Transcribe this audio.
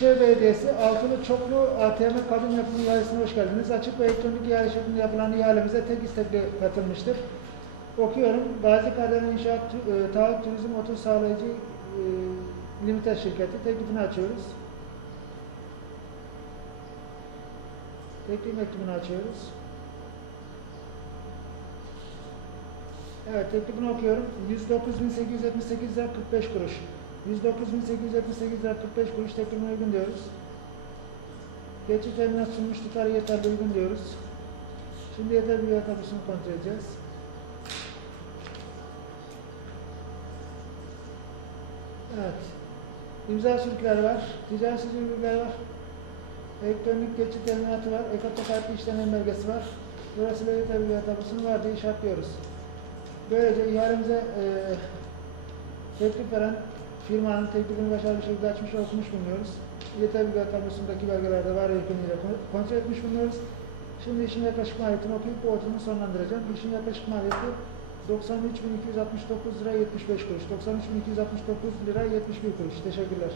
Büyükşehir Belediyesi altılı çoklu ATM kabin yapımı ihalesine hoş geldiniz. Açık ve elektronik ihale şeklinde yapılan ihalemize tek istekli katılmıştır. Okuyorum. Gazi Kader İnşaat e, Taahhüt Turizm Otur Sağlayıcı e, Limited şirketi teklifini açıyoruz. Teklif mektubunu açıyoruz. Evet, teklifini okuyorum. 109.878 lira 45 kuruş. 109.878 lira 45 kuruş teklifine uygun diyoruz. Geçici teminat sunmuş tutar yeterli uygun diyoruz. Şimdi yeterli bir tabusunu kontrol edeceğiz. Evet. İmza sürükleri var. Ticari sürükleri var. Elektronik geçici teminatı var. Ekoto kartlı işlem belgesi var. Dolayısıyla yeterli bir tabusunu var diye işaretliyoruz. Böylece ihalemize e, teklif veren firmanın teklifini başarılı şekilde açmış ve okumuş bulunuyoruz. Bir tablosundaki belgelerde var yakınıyla kontrol etmiş bulunuyoruz. Şimdi işin yaklaşık maliyetini okuyup bu oturumu sonlandıracağım. İşin yaklaşık maliyeti 93.269 lira 75 kuruş. 93.269 lira 71 kuruş. Teşekkürler.